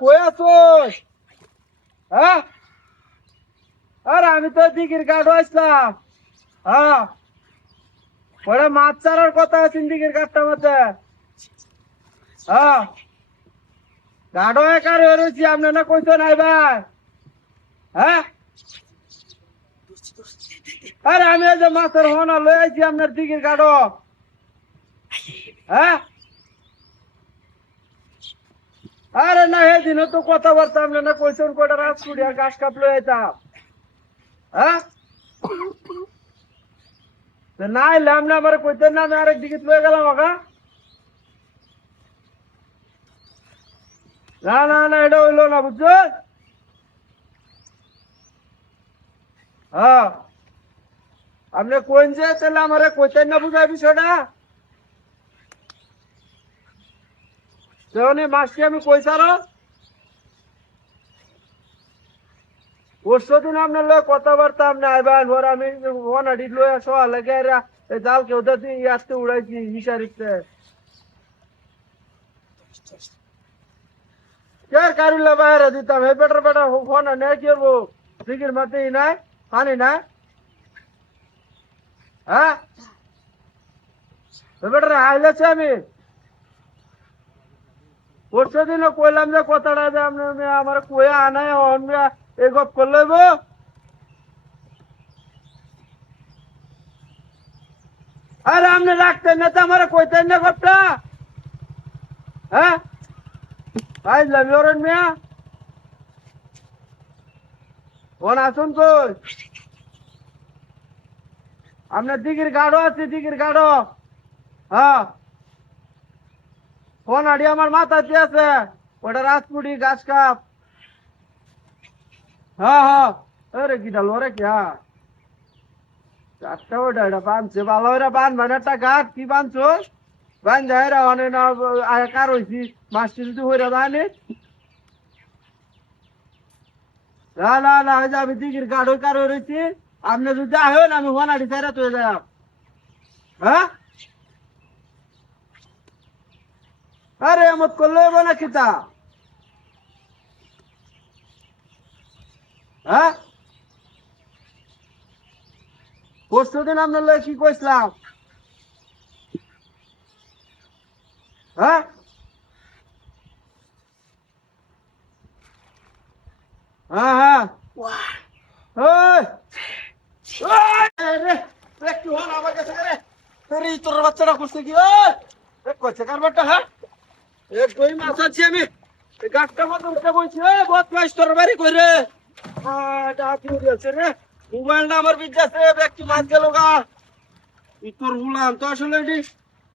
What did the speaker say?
কই আছোস? হ্যাঁ, আরে আমি তো দিঘির ঘাট আসলাম। হ্যাঁ, ওরা মাছ ছাড়ার কথা আছে দিঘির ঘাটটার মধ্যে। হ্যাঁ, ঘাট একার হয়ে রয়েছি, আপনি না কইতো নাই ভাই? হ্যাঁ, আরে আমি এই যে মাছের হোনা লই আইছি আপনার দিঘির ঘাট। হ্যাঁ, আরে না সেদিনও তো কথাবার্তা আপনি না কইছেন কয়টা রাজকুড়ি আর ঘাস কাপ লই আইতাম। হ্যাঁ, না এলে আপনি আমার কইতেন না, আমি আরেক দিকে লয়ে গেলাম আগা। না না না, এটা হইলো না, বুঝছো? হ্যাঁ, আপনি কোন যে তাহলে আমার কইতেন না, বুঝাই বিষয়টা। যখন এই মাসটি আমি কইসারো পরশু দিন আপনার লয় কথাবার্তা আপনি আইবেন, ওর আমি ওনাডি লয়ে আসো লাগে জাল কেউ দাদি আসতে উড়াইছি হিসারিতে কে কারুলা বাইরে দিতাম এই বেটার বেটা ফোন নেই কি বলবো দিঘির মাতে নাই পানি নাই। হ্যাঁ, বেটার আইলেছে আমি পরশু দিনও কইলাম যে কথাটা যে আপনি আমার কয়ে আনাই এই গপ করলে আরে আপনি রাখতেন না তো আমার কইতেন না গপটা। হ্যাঁ, আইলাম ওরেন মিয়া ফোন আসুন কই আপনার দিঘির গাড়ো আছে, দিঘির গাড়ো। হ্যাঁ, ফোন আড়ি আমার মাথাতে আছে, ওটা রাজপুরি গাছ কাপ। হ্যাঁ হ্যাঁ, আরে কি ডাল ওরে কি হ্যাঁ গাছটা ওটা এটা বানছে ভালো ওরা বান মানে একটা গাছ কি বানছো বান যায় রা অনেক না কার হয়েছি মাছটি যদি হয়ে যায়নি। না না না, ওই যে আমি দিঘির গাড়ো কার রয়েছি, আপনি যদি আহেন আমি হোনাড়ি ছাড়া তুই যাব। হ্যাঁ, আরে এমত করলে হবো না কিতা। হ্যাঁ, পরশু দিন আপনার লোক কি কইসলাম। হ্যাঁ, হ্যাঁ হ্যাঁ, ওই ওই রে একটু হন আমার কাছে রে তোর এই তোর বাচ্চাটা করছে কি ওই কইছে কারবারটা। হ্যাঁ, এক কই মাছ আছি আমি এই গাছটা মতো উঠে বইছি বহুত মাছ তোর বাড়ি কই রে ডাকি উড়েছে রে মোবাইলটা আমার বিদ্যাছে ব্যক্তি মাছ গেল গা ই তোর হুলাম তো আসলে